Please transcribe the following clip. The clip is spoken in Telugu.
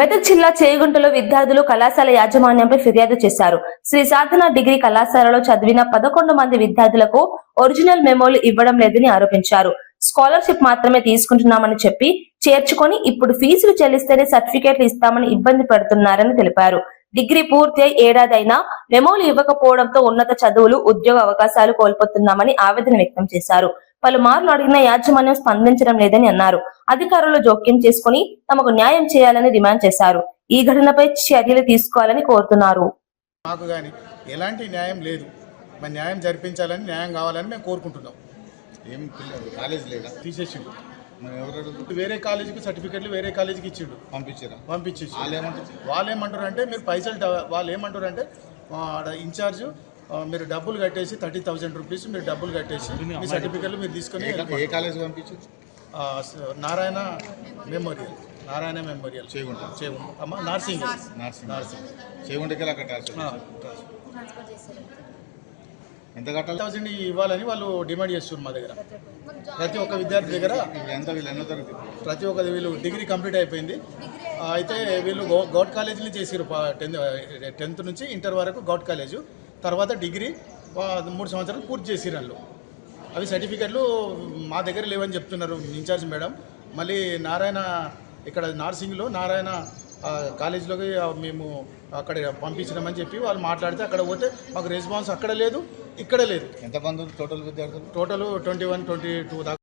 మెదక్ జిల్లా చేగుంటలో విద్యార్థులు కళాశాల యాజమాన్యంపై ఫిర్యాదు చేశారు. శ్రీ సాధన డిగ్రీ కళాశాలలో చదివిన 11 మంది విద్యార్థులకు ఒరిజినల్ మెమోలు ఇవ్వడం లేదని ఆరోపించారు. స్కాలర్షిప్ మాత్రమే తీసుకుంటున్నామని చెప్పి చేర్చుకొని ఇప్పుడు ఫీజులు చెల్లిస్తేనే సర్టిఫికేట్లు ఇస్తామని ఇబ్బంది పెడుతున్నారని తెలిపారు. డిగ్రీ పూర్తి అయి ఏడాదైనా మెమోలు ఇవ్వకపోవడంతో ఉన్నత చదువులు, ఉద్యోగ అవకాశాలు కోల్పోతున్నామని ఆవేదన వ్యక్తం చేశారు. పలుమార్లు అడిగిన యాజమాన్యం స్పందించడం లేదని అన్నారు. అధికారులు జోక్యం చేసుకుని తమకు న్యాయం చేయాలని డిమాండ్ చేశారు. ఈ ఘటనపై చర్యలు తీసుకోవాలని కోరుతున్నారు. మాకు కానీ ఎలాంటి న్యాయం లేదు. మరి న్యాయం జరిపించాలని, న్యాయం కావాలని మేము కోరుకుంటున్నాం. ఏం కాలేజ్ లేదా తీసేసిండు. ఎవరు వేరే కాలేజీకి సర్టిఫికెట్లు వేరే కాలేజీకి ఇచ్చిండు, పంపించేసి వాళ్ళు ఏమంటారు అంటే మీరు పైసలు వాళ్ళు ఏమంటారు అంటే ఇన్ఛార్జ్ మీరు డబ్బులు కట్టేసి 30,000 రూపీస్ మీరు డబ్బులు కట్టేసి మీ సర్టిఫికెట్లు మీరు తీసుకొని ఏ కాలేజ్ పంపించు నారాయణ మెమోరియల్ చేయకుండా నర్సింగ్ చేయకుండా అక్కడ ఎంత కట్టాలి? 1000 ఇవ్వాలని వాళ్ళు డిమాండ్ చేస్తున్నారు మా దగ్గర. ప్రతి ఒక్క విద్యార్థి దగ్గర ప్రతి ఒక్క వీళ్ళు డిగ్రీ కంప్లీట్ అయిపోయింది. అయితే వీళ్ళు గౌట్ కాలేజీని చేసారు. 10th నుంచి ఇంటర్ వరకు గౌట్ కాలేజు, తర్వాత డిగ్రీ 3 సంవత్సరాలు పూర్తి చేసిరు వాళ్ళు. అవి సర్టిఫికెట్లు మా దగ్గర లేవని చెప్తున్నారు ఇన్ఛార్జ్ మేడం. మళ్ళీ నారాయణ ఇక్కడ నార్సింగ్లో నారాయణ కాలేజీలోకి మేము అక్కడ పంపించినామని చెప్పి వాళ్ళు మాట్లాడితే అక్కడ పోతే మాకు రెస్పాన్స్ అక్కడ లేదు, ఇక్కడ లేదు. ఎంతమంది టోటల్ విద్యార్థులు? టోటల్ 21, 22 దాకా.